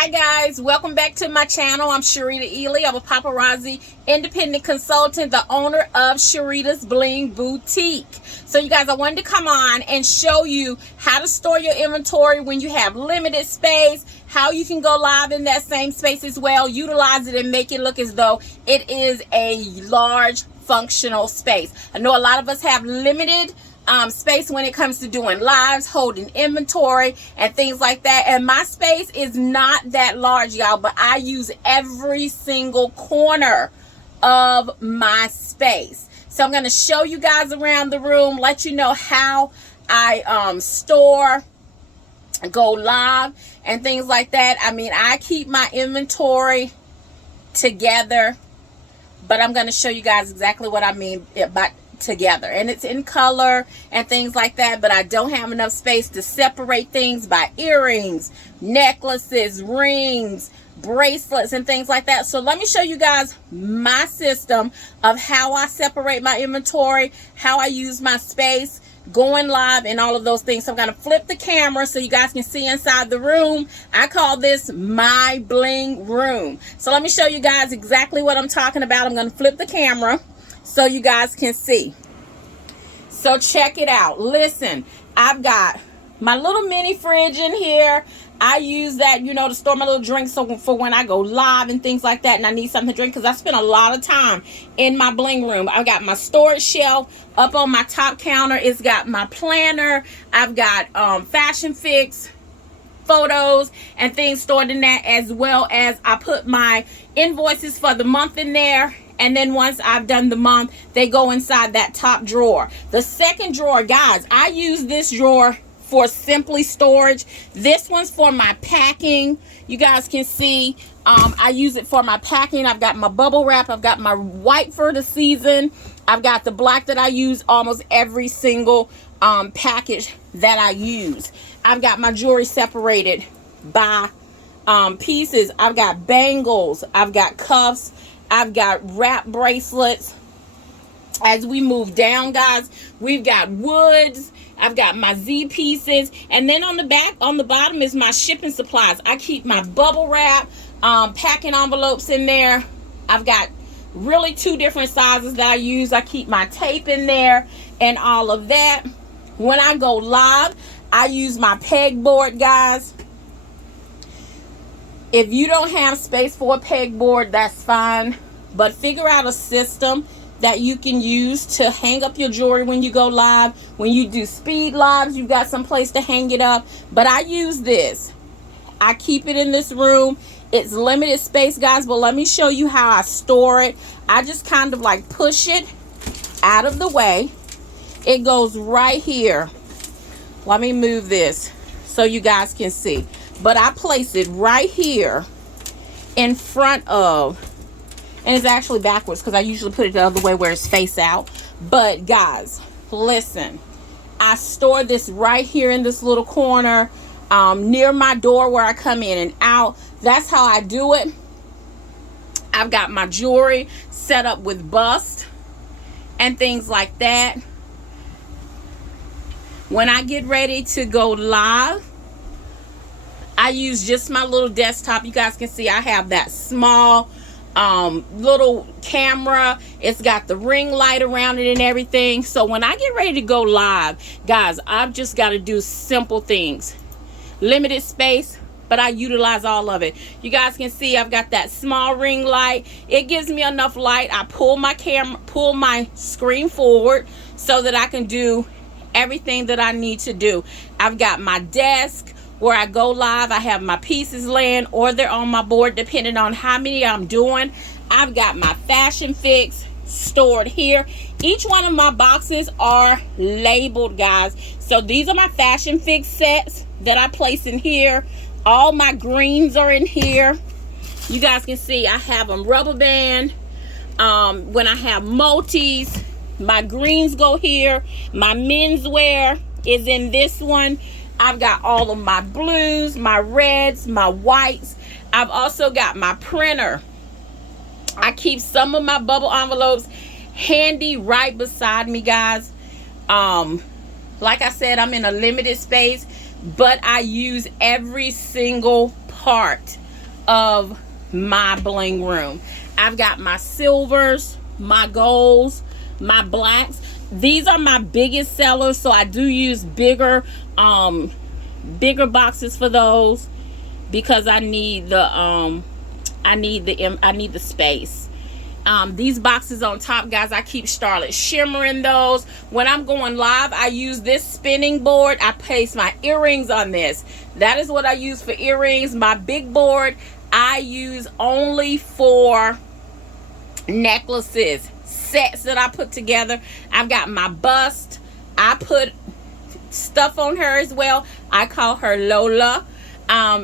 Hi guys, welcome back to my channel. I'm Sharita Ely. I'm a paparazzi independent consultant, the owner of Cheritasblingboutique. So you guys, I wanted to come on and show you how to store your inventory when you have limited space, how you can go live in that same space as well, utilize it and make it look as though it is a large functional space. I know a lot of us have limited space when it comes to doing lives, holding inventory and things like that, and my space is not that large, y'all, but I use every single corner of my space. So I'm going to show you guys around the room, let you know how I store, go live and things like that. I mean, I keep my inventory together, but I'm going to show you guys exactly what I mean by together, and it's in color and things like that, but I don't have enough space to separate things by earrings, necklaces, rings, bracelets and things like that. So let me show you guys my system of how I separate my inventory, how I use my space, going live and all of those things. So I'm going to flip the camera so you guys can see inside the room. I call this my bling room. So let me show you guys exactly what I'm talking about. I'm going to flip the camera so you guys can see. So check it out. Listen, I've got my little mini fridge in here. I use that, you know, to store my little drinks for when I go live and things like that, and I need something to drink because I spend a lot of time in my bling room. I've got my storage shelf up on my top counter. It's got my planner. I've got Fashion Fix photos and things stored in that, as well as I put my invoices for the month in there. And then once I've done the month, they go inside that top drawer. The second drawer, guys, I use this drawer for simply storage. This one's for my packing. You guys can see I use it for my packing. I've got my bubble wrap. I've got my white for the season. I've got the black that I use almost every single package that I use. I've got my jewelry separated by pieces. I've got bangles. I've got cuffs. I've got wrap bracelets. As we move down, guys, we've got woods. I've got my Z pieces. And then on the back, on the bottom is my shipping supplies. I keep my bubble wrap, packing envelopes in there. I've got really 2 different sizes that I use. I keep my tape in there and all of that. When I go live, I use my pegboard, guys. If you don't have space for a pegboard, that's fine. But figure out a system that you can use to hang up your jewelry when you go live. When you do speed lives, you've got some place to hang it up. But I use this. I keep it in this room. It's limited space, guys, but let me show you how I store it. I just kind of like push it out of the way. It goes right here. Let me move this so you guys can see. But I place it right here in front of, and it's actually backwards because I usually put it the other way where it's face out. But guys, listen, I store this right here in this little corner near my door where I come in and out. That's how I do it. I've got my jewelry set up with bust and things like that. When I get ready to go live, I use just my little desktop. You guys can see I have that small little camera. It's got the ring light around it and everything. So when I get ready to go live, guys, I've just got to do simple things. Limited space, but I utilize all of it. You guys can see I've got that small ring light. It gives me enough light. I pull my screen forward so that I can do everything that I need to do. I've got my desk where I go live. I have my pieces laying or they're on my board depending on how many I'm doing. I've got my Fashion Fix stored here. Each one of my boxes are labeled, guys. So these are my Fashion Fix sets that I place in here. All my greens are in here. You guys can see I have them rubber band. When I have multis, my greens go here. My menswear is in this one. I've got all of my blues, my reds, my whites. I've also got my printer. I keep some of my bubble envelopes handy right beside me, guys. Like I said, I'm in a limited space, but I use every single part of my bling room. I've got my silvers, my golds, my blacks. These are my biggest sellers, so I do use bigger boxes for those because I need the space. These boxes on top, guys, I keep Starlit Shimmer in those. When I'm going live, I use this spinning board. I place my earrings on this. That is what I use for earrings. My big board, I use only for necklaces, sets that I put together. I've got my bust. I put stuff on her as well. I call her Lola.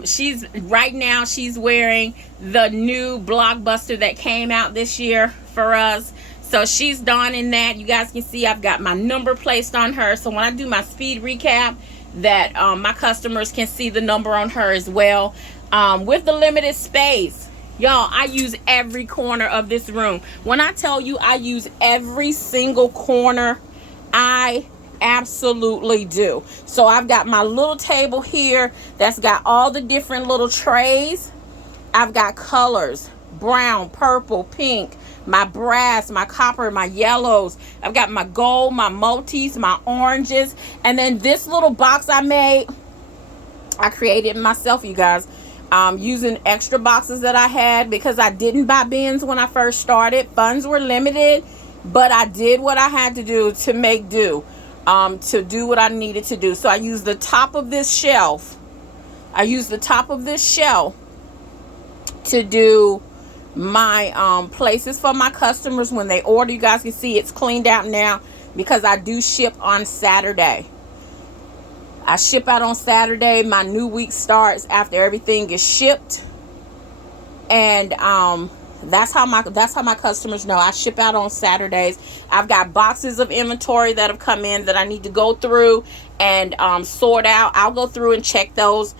She's wearing the new blockbuster that came out this year for us. So she's donning that. You guys can see I've got my number placed on her. So when I do my speed recap, that my customers can see the number on her as well. With the limited space, y'all, I use every corner of this room. When I tell you I use every single corner, I absolutely do. So I've got my little table here that's got all the different little trays. I've got colors: brown, purple, pink, my brass, my copper, my yellows. I've got my gold, my multis, my oranges. And then this little box I created myself, you guys, using extra boxes that I had because I didn't buy bins when I first started. Funds were limited, but I did what I had to do to make do. To do what I needed to do. So I use the top of this shelf. To do my places for my customers when they order. You guys can see it's cleaned out now because I do ship on Saturday. I ship out on Saturday. My new week starts after everything is shipped. And that's how my customers know. I ship out on Saturdays. I've got boxes of inventory that have come in that I need to go through and sort out. I'll go through and check those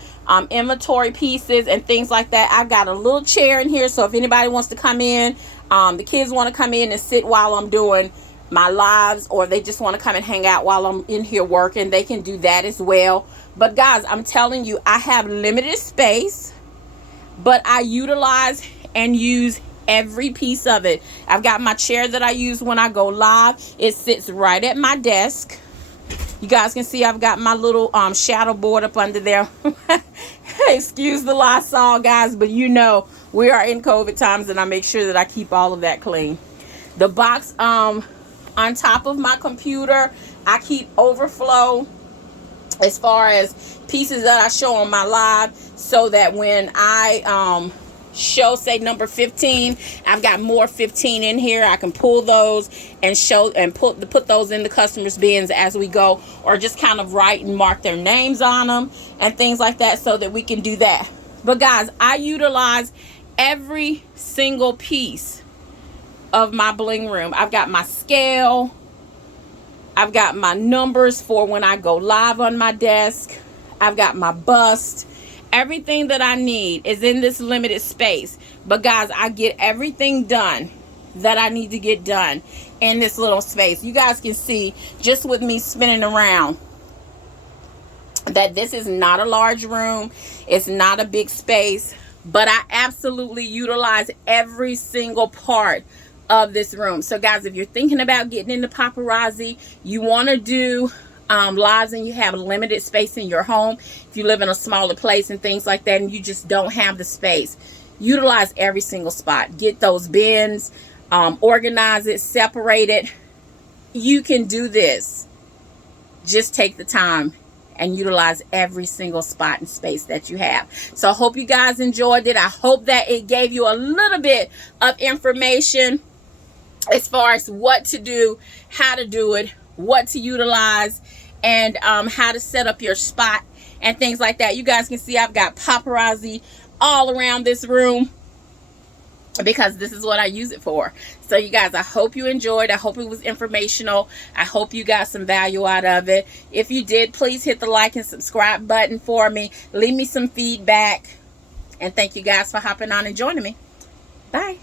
inventory pieces and things like that. I've got a little chair in here, so if anybody wants to come in, the kids want to come in and sit while I'm doing my lives, or they just want to come and hang out while I'm in here working, they can do that as well. But guys, I'm telling you, I have limited space, but I utilize and use every piece of it. I've got my chair that I use when I go live. It sits right at my desk. You guys can see I've got my little shadow board up under there. Excuse the Lysol, guys, but you know we are in COVID times, and I make sure that I keep all of that clean. The box on top of my computer, I keep overflow as far as pieces that I show on my live, so that when I show, say, number 15, I've got more 15 in here. I can pull those and show and put those in the customers' bins as we go, or just kind of write and mark their names on them and things like that, so that we can do that. But guys, I utilize every single piece of my bling room. I've got my scale. I've got my numbers for when I go live on my desk. I've got my bust. Everything that I need is in this limited space. But guys, I get everything done that I need to get done in this little space. You guys can see just with me spinning around that this is not a large room. It's not a big space, but I absolutely utilize every single part of this room. So guys, if you're thinking about getting into paparazzi, you want to do lives, and you have limited space in your home, if you live in a smaller place and things like that, and you just don't have the space, utilize every single spot. Get those bins, organize it, separate it. You can do this. Just take the time and utilize every single spot and space that you have. So I hope you guys enjoyed it. I hope that it gave you a little bit of information as far as what to do, how to do it, what to utilize, and how to set up your spot and things like that. You guys can see I've got paparazzi all around this room because this is what I use it for. So you guys, I hope you enjoyed. I hope it was informational. I hope you got some value out of it. If you did, please hit the like and subscribe button for me. Leave me some feedback. And thank you guys for hopping on and joining me. Bye.